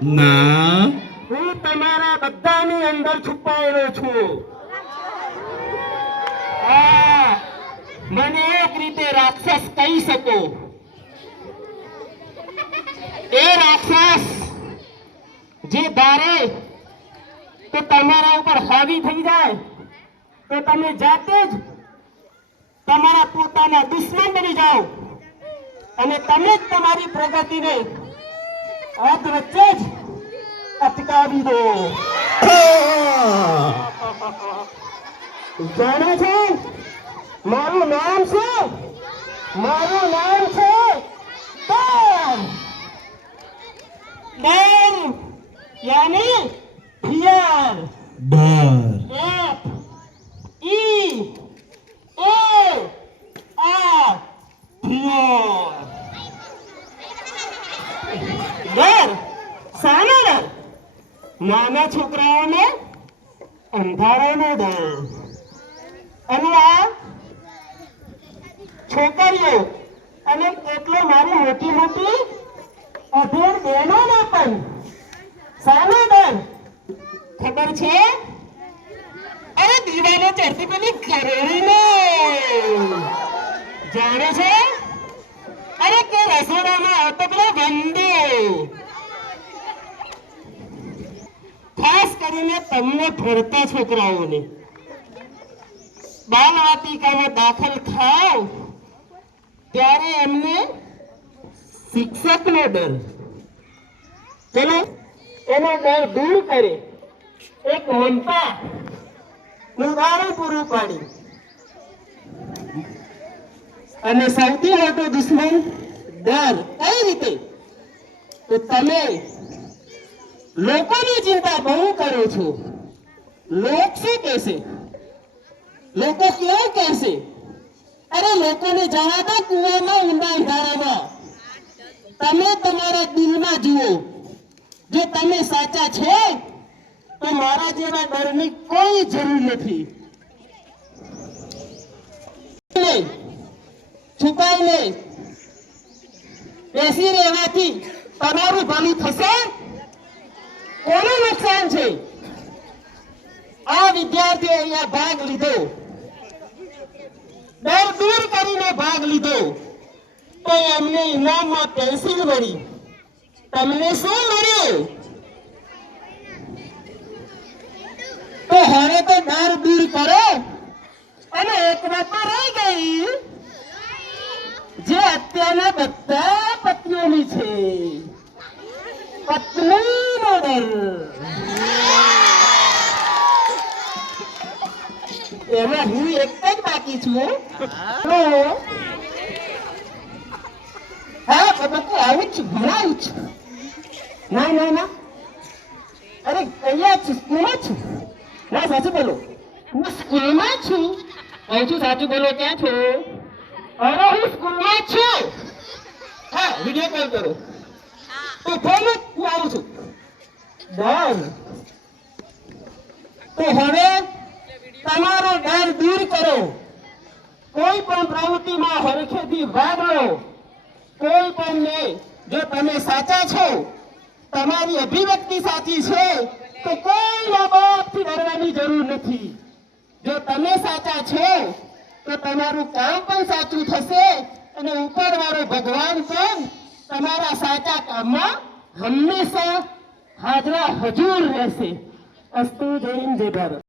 ના હું તમારા બધાની અંદર છુપાયેલો છું. મને એક રીતે રાક્ષસ કહી શકો. એ રાક્ષસ જે ધારે તો તમારા ઉપર હાવી થઈ જાય તો તમે જાતે જ તમારા પોતાના દુશ્મન બની જાઓ અને તમે જ તમારી પ્રગતિને અધ વચ્ચે જ અટકાવી દો. જાણો છો મારું નામ શું? મારું નામ છે ડર, યાની ફિયર. ડર F E A R fear. ડર શાનો ડર? નાના છોકરાઓને અંધારાનો ડર. અને આ છોકરીઓ અને કેટલો મારી મોટી મોટી અઢેર બહેનોને પણ શાનો ડર ખબર છે? અરે દીવાને ચડતી પેલી ખરેડીને. જાણે છે? અરે કે રસોડામાં આવતો પેલો વંદો. ખાસ કરીને તમને ભણતા છોકરાઓને બાલવાટિકામાં દાખલ થાવ ત્યારે એમને શિક્ષકનો ડર. ચલો એનો ડર દૂર કરે એક મનપા ઉદાહરણ પૂરું પાડી. અને સૌથી મોટો દુશ્મન ડર કઈ રીતે? તો તમે લોકોની ચિંતા બહુ કરો છો. લોક શું કહેશે? લોકો કેવું કહેશે? અરે લોકોને જવા દો કુવામાં ઊંડા અંધારામાં. તમે તમારા દિલમાં જુઓ. જો તમે સાચા છે તો મારા જેવા ડરની કોઈ જરૂર નથી. છુપાઈને બેસી રહેવાથી તમારું ભલું થશે? કોનું નુકસાન છે? આ વિદ્યાર્થીઓ અહીંયા ભાગ લીધો, ડર દૂર કરીને ભાગ લીધો તો એમને ઇનામમાં પેન્સિલ મળી. તમને શું મળ્યું? તો હવે તો ડર દૂર કરો. અને એક વાત તો રહી ગઈ જે અત્યારના બધા પત્નીઓની છે, પત્નીનો ડર. એમાં હું એક જ બાકી છું. હા ખબર તો આવું છું, ભણાવું છું. ના ના ના, અરે કયા છું? સ્કૂલમાં છું. ના સાચું બોલો, હું સ્કૂલમાં છું. કહું છું સાચું બોલો, ક્યાં છો? અરે હું સ્કૂલમાં છું. હા વિડીયો કોલ કરો તો બોલો, હું આવું છું. ડન. તો હવે તમારો ડર દૂર કરો. કોઈ પણ પ્રવૃત્તિમાં હરખેથી ભાગ લો. કોઈ પણ ને જો તમે સાચા છો, તમારી અભિવ્યક્તિ સાચી છે તો કોઈ બાબતથી ડરવાની જરૂર નથી. જો તમે સાચા છો તો તમારું કામ પણ સાચું થશે અને ઉપરવાળો ભગવાન પણ તમારા સાચા કામમાં હંમેશા હાજરા હજુર રહેશે. અસ્તુ. જય હિન્દ, જય ભારત.